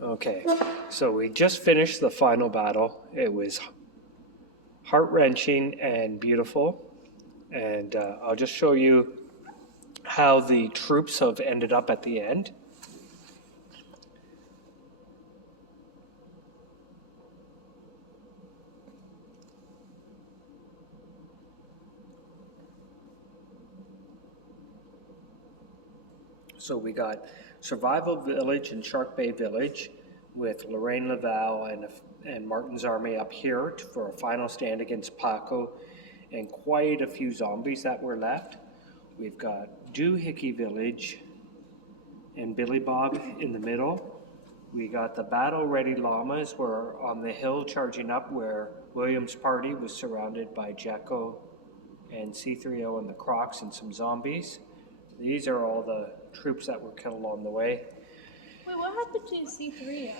Okay, so we just finished the final battle. It was heart-wrenching and beautiful. And I'll just show you how the troops have ended up at the end. So we got Survival Village and Shark Bay Village with Lorraine Laval and Martin's army up here for a final stand against Paco and quite a few zombies that were left. We've got Doohickey Village and Billy Bob in the middle. We got the battle-ready llamas were on the hill charging up where William's party was surrounded by Jacko and C3O and the Crocs and some zombies. These are all the troops that were killed along the way. Wait, what happened to C3O?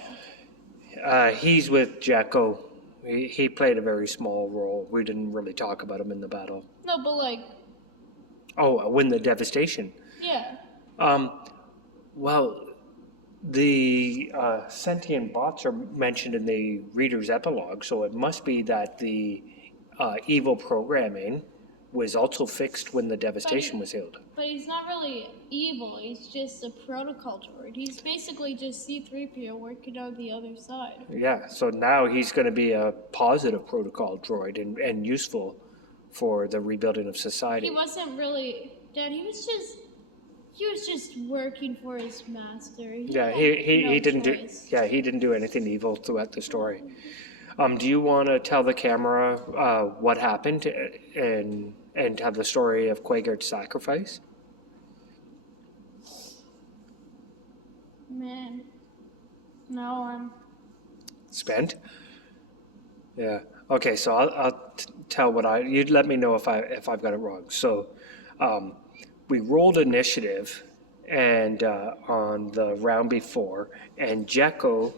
He's with Jacko. He played a very small role. We didn't really talk about him in the battle. No, but like... Oh, when the devastation. Yeah. Well, the sentient bots are mentioned in the reader's epilogue, so it must be that the evil programming was also fixed when the devastation was healed. But he's not really evil, he's just a protocol droid. He's basically just C-3PO working on the other side. Yeah, so now he's going to be a positive protocol droid and useful for the rebuilding of society. He wasn't really... Dad, he was just working for his master. He didn't do anything evil throughout the story. Do you want to tell the camera what happened and tell the story of Quaggart's sacrifice? Man, no, I'm spent. Yeah. Okay. So I'll tell what you'd let me know if I've got it wrong. So we rolled initiative and on the round before, and Jekko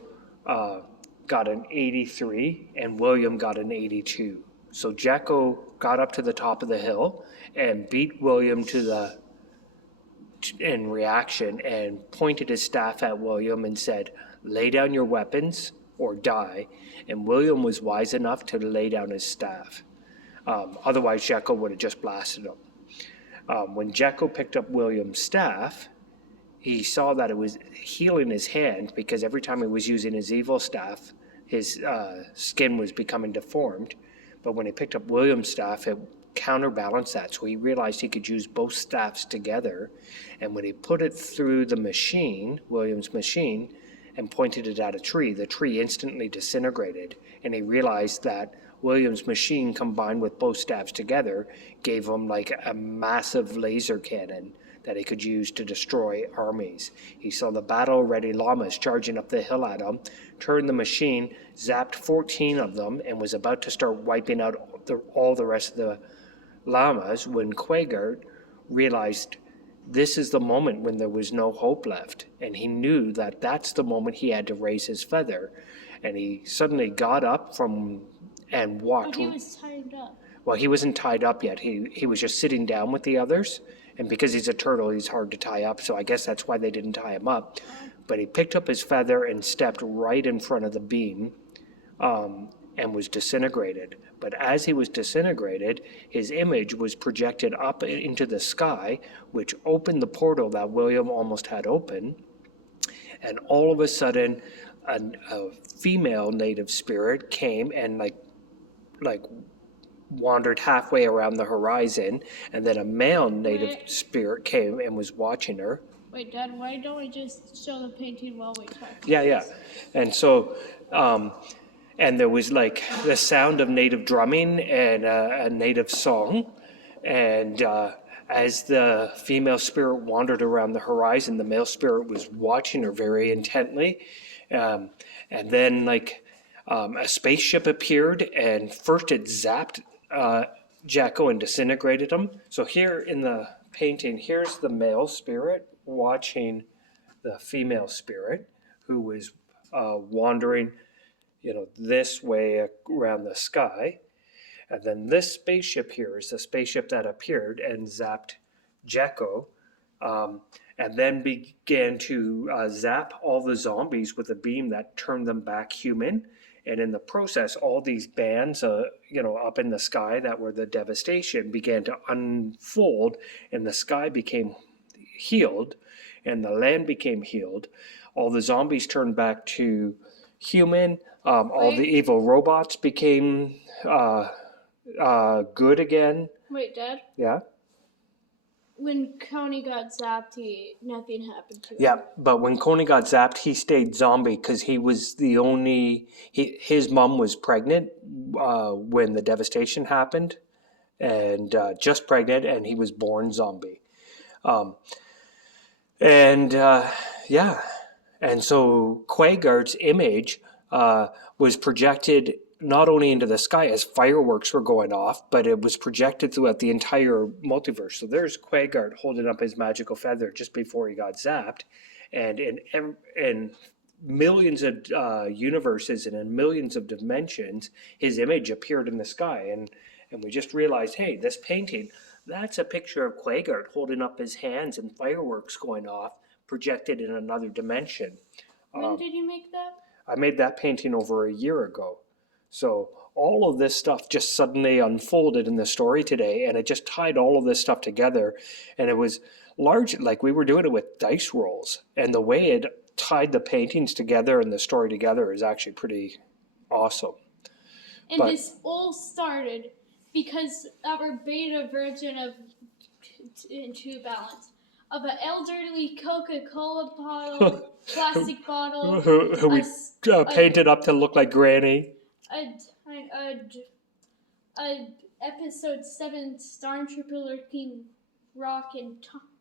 got an 83 and William got an 82. So Jekko got up to the top of the hill and beat William in reaction and pointed his staff at William and said, "Lay down your weapons or die." And William was wise enough to lay down his staff. Otherwise, Jekko would have just blasted him. When Jekko picked up William's staff, he saw that it was healing his hand because every time he was using his evil staff, his skin was becoming deformed. But when he picked up William's staff, it counterbalanced that. So he realized he could use both staffs together. And when he put it through the machine, William's machine, and pointed it at a tree, the tree instantly disintegrated. And he realized that William's machine combined with both staffs together gave him like a massive laser cannon that he could use to destroy armies. He saw the battle-ready llamas charging up the hill at him, turned the machine, zapped 14 of them, and was about to start wiping out all the rest of the llamas when Quaggart realized this is the moment when there was no hope left. And he knew that that's the moment he had to raise his feather. And he suddenly got up and walked. But he was tied up. Well, he wasn't tied up yet. He was just sitting down with the others. And because he's a turtle, he's hard to tie up. So I guess that's why they didn't tie him up. But he picked up his feather and stepped right in front of the beam and was disintegrated. But as he was disintegrated, his image was projected up into the sky, which opened the portal that William almost had open. And all of a sudden, a female native spirit came and like wandered halfway around the horizon, and then a male native spirit came and was watching her. Wait, Dad, why don't we just show the painting while we talk? Yeah. And so, and there was like the sound of native drumming and a native song. And as the female spirit wandered around the horizon, the male spirit was watching her very intently. And then a spaceship appeared, and first it zapped Jacko and disintegrated him. So here in the painting, here's the male spirit watching the female spirit who was wandering, this way around the sky. And then this spaceship here is the spaceship that appeared and zapped Jacko and then began to zap all the zombies with a beam that turned them back human. And in the process, all these bands, up in the sky that were the devastation began to unfold, and the sky became healed, and the land became healed. All the zombies turned back to human. All the evil robots became good again. Wait, Dad? Yeah. When Coney got zapped, nothing happened to him. Yeah, but when Coney got zapped, he stayed zombie because he was the only. His mom was pregnant when the devastation happened, and just pregnant, and he was born zombie. And so Quaggart's image was projected not only into the sky as fireworks were going off, but it was projected throughout the entire multiverse. So there's Quaggart holding up his magical feather just before he got zapped, and in millions of universes and in millions of dimensions, his image appeared in the sky, and we just realized, hey, this painting, that's a picture of Quaggart holding up his hands and fireworks going off, projected in another dimension. When did you make that? I made that painting over a year ago. So all of this stuff just suddenly unfolded in the story today, and it just tied all of this stuff together. And it was large, like we were doing it with dice rolls. And the way it tied the paintings together and the story together is actually pretty awesome. And this all started because our beta version of Intubalance of an elderly Coca-Cola bottle, plastic bottle, who we painted up to look like Granny. Episode 7 Stormtrooper lurking rock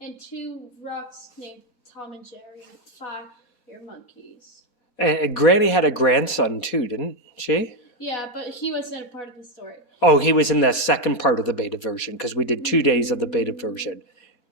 and 2 rocks named Tom and Jerry and 5 ear monkeys. And Granny had a grandson too, didn't she? Yeah, but he wasn't a part of the story. Oh, he was in the second part of the beta version because we did 2 days of the beta version.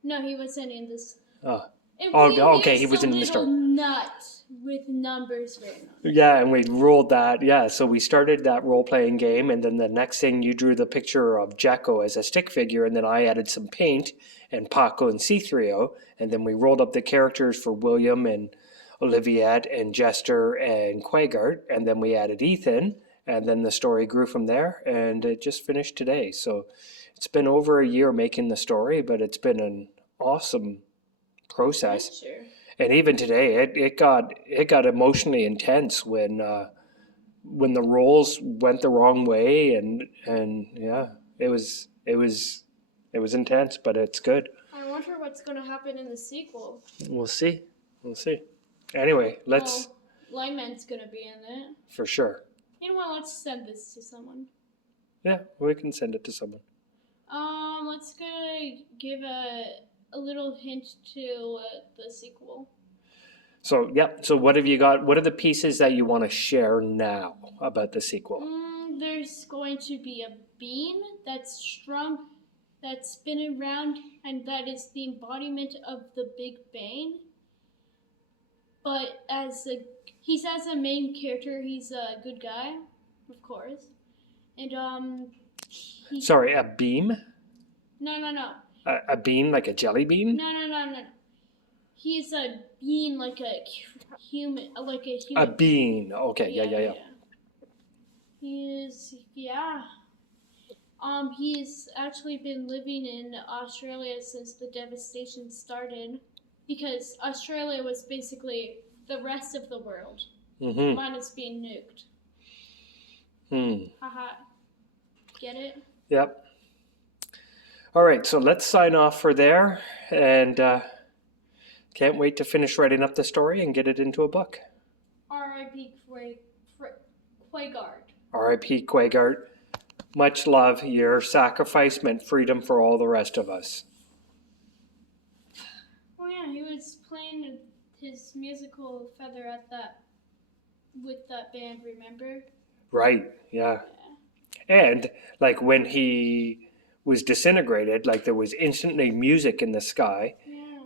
No, he wasn't in this. Okay, he was in the story. Nut with numbers written on it. Yeah, and we rolled that. Yeah, so we started that role-playing game, and then the next thing you drew the picture of Jacko as a stick figure, and then I added some paint and Paco and C3O, and then we rolled up the characters for William and Oliviette and Jester and Quaggart, and then we added Ethan, and then the story grew from there, and it just finished today. So it's been over a year making the story, but it's been an awesome process. Sure. And even today, it got emotionally intense when the roles went the wrong way, and yeah, it was intense, but it's good. I wonder what's going to happen in the sequel. We'll see. Anyway, let's. Well, Lyman's going to be in it. For sure. You know what? Let's send this to someone. Yeah, we can send it to someone. Let's give a little hint to the sequel. So, yeah. So what have you got? What are the pieces that you want to share now about the sequel? There's going to be a beam that's strung, that's spinning around, and that is the embodiment of the Big Bang. But he's as a main character, he's a good guy, of course. And Sorry, a beam? No. A bean like a jelly bean? No. He's a being like a human, A bean. Okay, yeah. He's actually been living in Australia since the devastation started, because Australia was basically the rest of the world, minus being nuked. Haha. Get it? Yep. All right, so let's sign off for there, and can't wait to finish writing up the story and get it into a book. R.I.P. Quaggart. R.I.P. Quaggart. Much love. Your sacrifice meant freedom for all the rest of us. Oh yeah, he was playing his musical feather with that band, remember? Right, yeah. And like when he was disintegrated, like there was instantly music in the sky.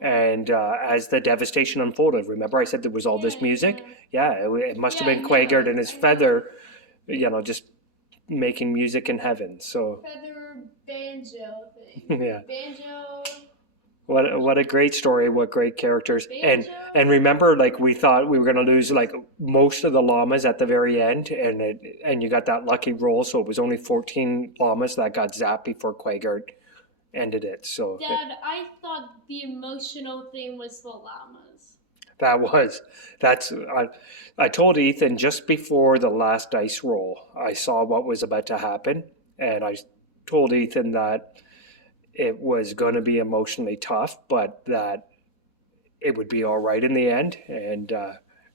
And as the devastation unfolded, remember I said there was all this music? Yeah, it must have been Quaggart and his feather, just making music in heaven. So feather banjo thing. Yeah. Banjo. What a great story! What great characters! Banjo. And remember, like we thought we were going to lose like most of the llamas at the very end, and you got that lucky roll, so it was only 14 llamas that got zapped before Quaggart ended it. So Dad, I thought the emotional thing was the llamas. I told Ethan just before the last dice roll, I saw what was about to happen, and I told Ethan that it was going to be emotionally tough, but that it would be all right in the end. And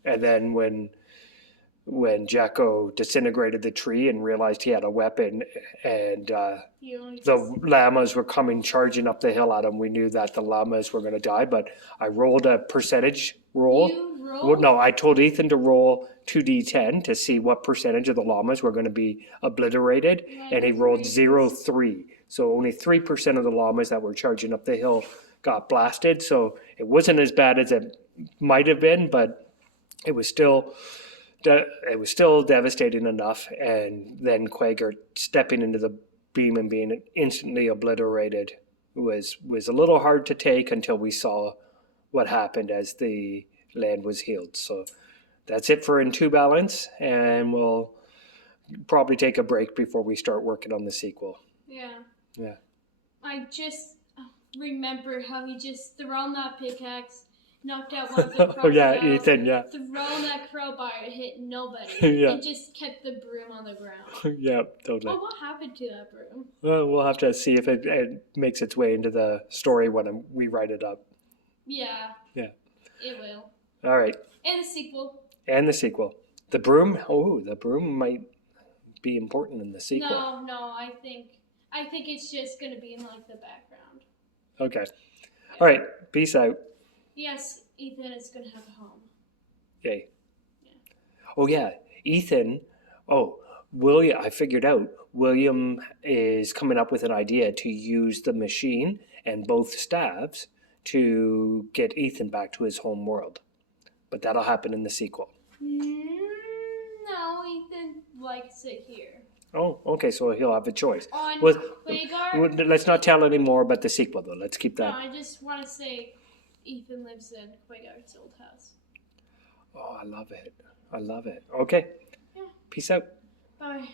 then when Jacko disintegrated the tree and realized he had a weapon, and the llamas were coming charging up the hill at him, we knew that the llamas were going to die. But I rolled a percentage roll. You rolled? Well, no, I told Ethan to roll 2d10 to see what percentage of the llamas were going to be obliterated, and he rolled 0.3. So only 3% of the llamas that were charging up the hill got blasted. So it wasn't as bad as it might have been, but it was still devastating enough. And then Quaggart stepping into the beam and being instantly obliterated was a little hard to take until we saw what happened as the land was healed. So that's it for Intubalance, and we'll probably take a break before we start working on the sequel. Yeah. I just remember how he just thrown that pickaxe, knocked out one of the crocodiles. Oh yeah, Ethan, yeah. Thrown that crowbar, it hit nobody. Yeah. And just kept the broom on the ground. Yeah, totally. Oh, what happened to that broom? Well, we'll have to see if it makes its way into the story when we write it up. Yeah. Yeah. It will. All right. And the sequel. And the sequel. The broom. Oh, the broom might be important in the sequel. No, I think it's just going to be in like the background. Okay. All right. Peace out. Yes, Ethan is going to have a home. Yay. Yeah. Oh yeah, Ethan. Oh, William. I figured out. William is coming up with an idea to use the machine and both staves to get Ethan back to his home world. But that'll happen in the sequel. No, Ethan likes it here. Oh, okay, so he'll have a choice. On Well, Quaggart? let's not tell any more about the sequel, though. Let's keep that. No, I just want to say Ethan lives in Quaggart's old house. Oh, I love it. I love it. Okay. Yeah. Peace out. Bye.